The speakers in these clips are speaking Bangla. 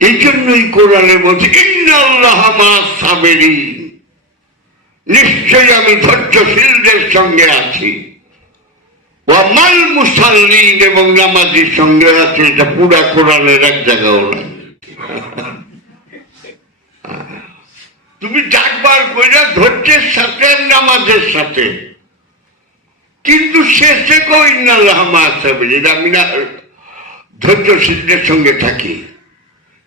এই জন্যই কোরআনে বলছে সাবেরি নিশ্চয়ই আমি ধৈর্যশীলদের সঙ্গে আছি। ওয়ামাল মুসাল্লিন এবং নামাজির সঙ্গে আছে, এটা পুরা কোরআনের এক জায়গাও নাই তুমি ডাকবার কইরা ধৈর্যের সাথে নামাজের সাথে। কিন্তু শেষে কই না আমি না ধৈর্যশীলদের সঙ্গে থাকি।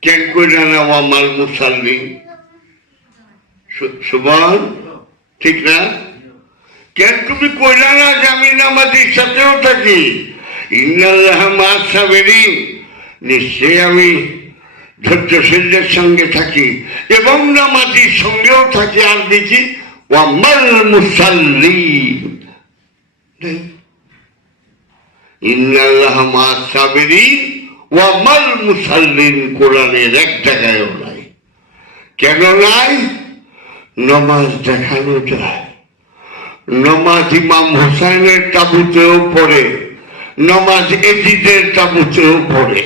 কেন কইরা না ওয়ামাল মুসাল্লিন সুবহান ঠিক না? কেন তুমি কইলা না যে আমি নামাজির সাথেও থাকি? ইন্নাল্লাহ মা সাবেরিন নিশ্চয়ই আমি ধৈর্যশীলদের সঙ্গে থাকি এবং নামাজির সঙ্গেও থাকি। আর দেখি ওয়ামাল মুসাল্লিন ইন্নাল্লাহ মা সাবেরিন ওয়ামাল মুসাল্লিন কোরআনের এক জায়গায়ও নাই কেন নাই নমাজ দেখানো যায় নমাজ ইমাম হোসাইনের তাবুতেও পড়ে নমাজ এজিদের তাবুতেও পড়ে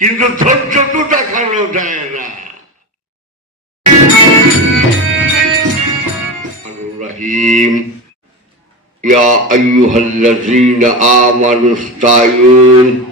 কিন্তু ধৈর্য তো দেখানো যায় না রহিম يا أيها الذين آمنوا استعينوا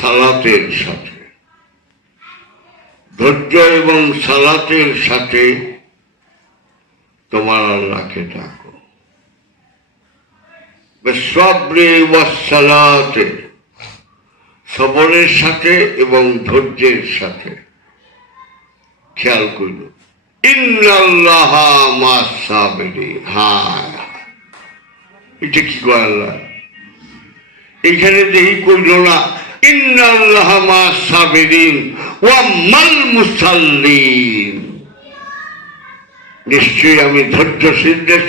সালাতের সাথে। ধৈর্য এবং সালাতের সাথে তোমার আল্লাহকে ডাকো। সবরে সালাতে, সবরের সাথে এবং ধৈর্যের সাথে। খেয়াল করল ইন্নাল্লাহ হ্যাঁ। এটা কি করে আল্লাহ? এখানে দেখি করল না ইন্নাল্লাহ মা সাবিরিন ওয়া মাল মুসাল্লিন নিশ্চয়ই আমি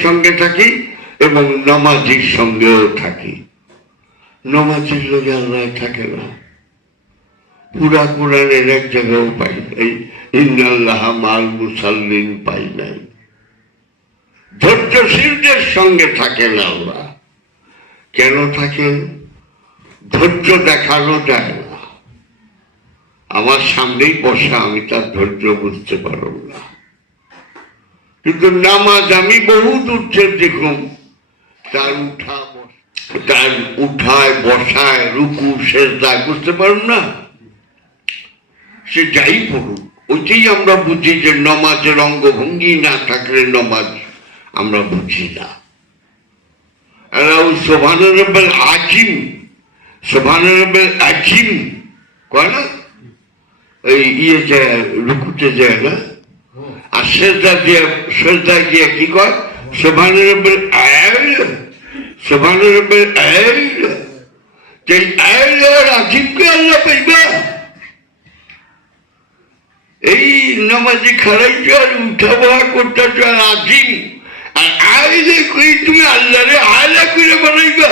সঙ্গে থাকি এবং নমাজির সঙ্গেও থাকি। নমাজির লোক আল্লাহ থাকে না। পুরা কোরআনের এক জায়গাও পাই নাই। ইন্নাল্লাহ মাল মুসাল্লিন পাই নাই। ধৈর্যশীলদের সঙ্গে থাকেন আল্লাহ কেন থাকেন ধৈর্য দেখানো যায় না। আমার সামনেই বসা, আমি তার ধৈর্য বুঝতে পারব না। কিন্তু নামাজ আমি বহু দূর দেখুন তার উঠা তার উঠায়, বসায়, রুকু শেষদায় বুঝতে পারুন না। সে যাই পড়ুক, ওইটাই আমরা বুঝি যে নমাজের অঙ্গভঙ্গি না থাকলে নমাজ আমরা বুঝি না। আর ওই সোভানুরবেল আজিম আজিম কয় না ওই ইয়ে যায় রুকুতে যায় না? আর শেষদা দিয়ে শেষদা গিয়ে কি কয়? সোভানুরবেল আয়াল সোভানুরবেল আয়াল সেই আয়াল আর আজিমকে আল্লাহ পাইবা। এই নামাজি খারাইছো আর উঠা বহা করতেছো আর আজিম আর আইলে কই তুমি আল্লাহরে আয়লা করে বানাইবা?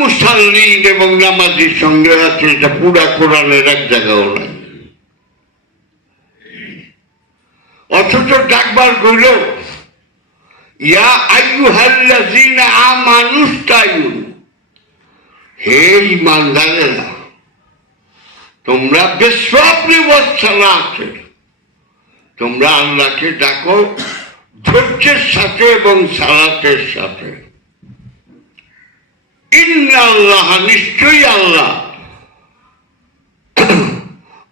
মুসাল্লিন এবং নামাজির সঙ্গে আছে, এটা পুরা কোরআনের এক জায়গাও নাই। অথচ ডাকবার কইল, ইয়া আইয়ুহাল্লাযীনা আমানুস্তাইন হে ইমানদারেরা তোমরা বেসবরে আছে। তোমরা আল্লাহকে ডাকো ধৈর্যের সাথে এবং সালাতের সাথে। ইন্না আল্লাহ নিশ্চয়ই আল্লাহ।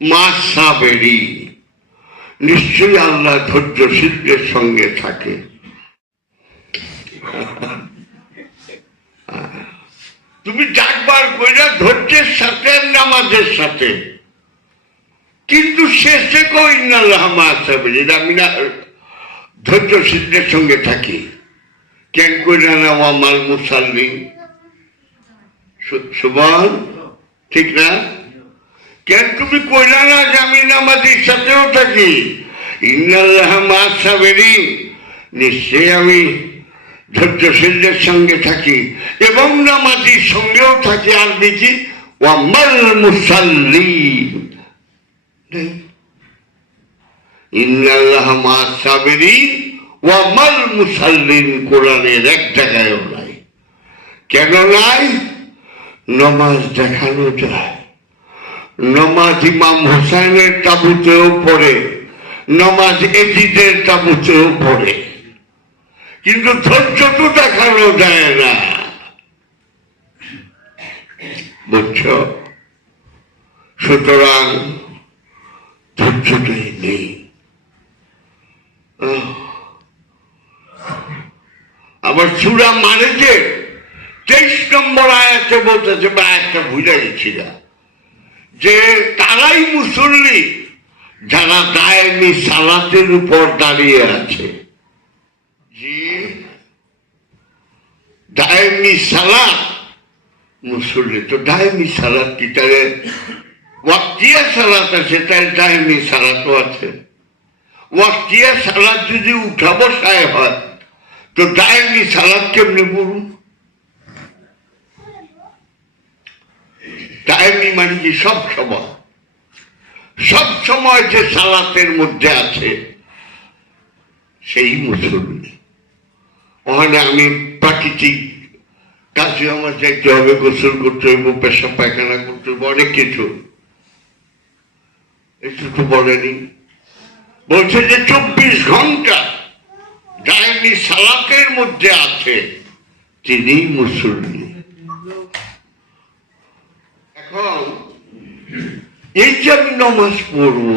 মা সাবেরি, নিশ্চয়ই আল্লাহ ধৈর্যশীলদের সঙ্গে থাকে। তুমি ডাকবার কইরা ধৈর্যের সাথে নামাজের সাথে। কিন্তু শেষে কই না রহমা সাবেরি আমি না ধৈর্যশীলদের সঙ্গে থাকি। কেন কইরা না আমার মুসাল্লি সুবল ঠিক না? কেন তুমি কইলা না যে আমি নামাজির সাথেও থাকি ইন্নাল্লাহ মা সাবেরি। নিশ্চয়ই আমি ধৈর্যশীলদের সঙ্গে থাকি এবং নামাজির সঙ্গেও থাকি। আর দেখি, ওয়াম্মাল মুসাল্লি ইন্নাল্লাহ মা সাবেরি, ওয়াম্মাল মুসাল্লিন কোরআনের এক জায়গায়ও নাই। কেন নাই? নমাজ দেখানো যায় নমাজ ইমাম হোসাইনের তাবুতেও পড়ে নমাজ এজিদের তাবুতেও পড়ে কিন্তু ধৈর্য তো দেখানো যায় না বুঝছ সুতরাং ভুলে গেছিলাম যে তারাই মুসল্লি যারা দায়নি সালাতের উপর দাঁড়িয়ে আছে। যে দায়নি সালাত, মুসল্লি তো দায়নি সালাত কি তাহলে ওয়াক্তিয়া সালাত আছে, তাই দায়নি সালাতও আছে। ওয়াক্তিয়া সালাত যদি উঠা বসায় হয় তো দায়নি সালাত কেমনি বলুন টাইমি মানে কি সব সময়। সব সময় যে সালাতের মধ্যে আছে, সেই মুসল্লি। ওখানে আমি প্রাকৃতিক কাজে আমার যাইতে হবে, গোসল করতে হইব পেশা পায়খানা করতে হইব, অনেক কিছু। একটু তো বলেনি বলছে যে চব্বিশ ঘণ্টা ডাইনি সালাতের মধ্যে আছে, তিনি মুসল্লি এখন এই যে আমি নমাজ পড়ব।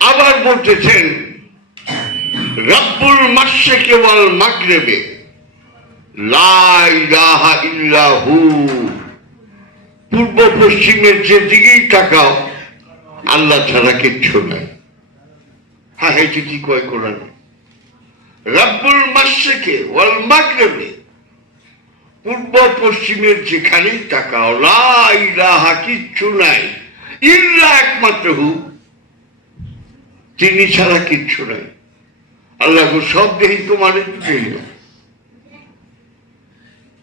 আবার বলতেছেন, রব্বুল মাসে ওয়াল মাগরেবে ইল্লাহু পূর্ব পশ্চিমের যে দিকেই তাকাও, আল্লাহ ছাড়া কিচ্ছু নাই। হ্যাঁ এটা কি কয় কোরআন? রব্বুল মাসে ওয়াল মাগরেবে পূর্ব পশ্চিমের যেখানেই তাকাও লা ইলাহা কিচ্ছু নাই। ইল্লা একমাত্র হু। তিনি ছাড়া কিচ্ছু নাই। আল্লাহ সব দেখি তোমার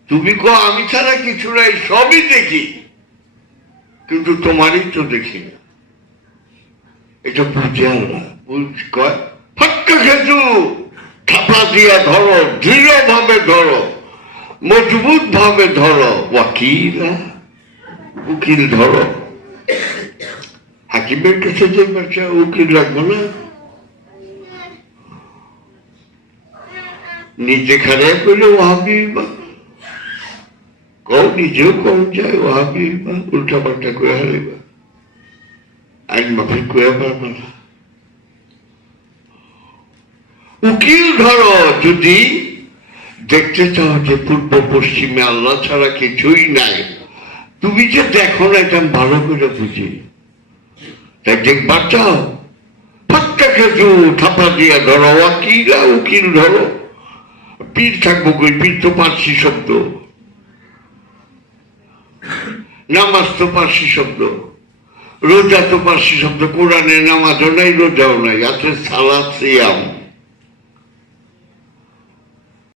তুমি কো আমি ছাড়া কিছু নাই, সবই দেখি। কিন্তু তোমারই তো দেখি না। এটা বুঝে আল্লাহ কয়, ফাক্কা খেতু থাপা দিয়া ধরো দৃঢ় ভাবে ধরো। মজবুত ভাবে ধরো। ওয়াকিলা। উকিল ধরো। হাকিমের কাছে যে বাচ্চা উকিল রাখব না। নিজে খারে করলে ওহাবি বা কও নিজেও কম যায় ওহাবি বা উল্টা পাল্টা করে হারিবা আইন মাফিক করে পারবে না। উকিল ধরো যদি দেখতে চাও যে পূর্ব পশ্চিমে আল্লাহ ছাড়া কিছুই নাই। তুমি যে দেখো না, এটা ভালো করে বুঝি। তাই দেখবার চাও ফাক্কা খেজু থাপা দিয়া ধরো, ওয়াকিলা, উকিল ধরো। পীর থাকব কই? পীর তো পার্সি শব্দ। নামাজ তো পার্সি শব্দ। রোজা তো পার্সি শব্দ। কোরআনে নামাজও নাই, রোজাও নাই। আছে সালাদ সিয়াম।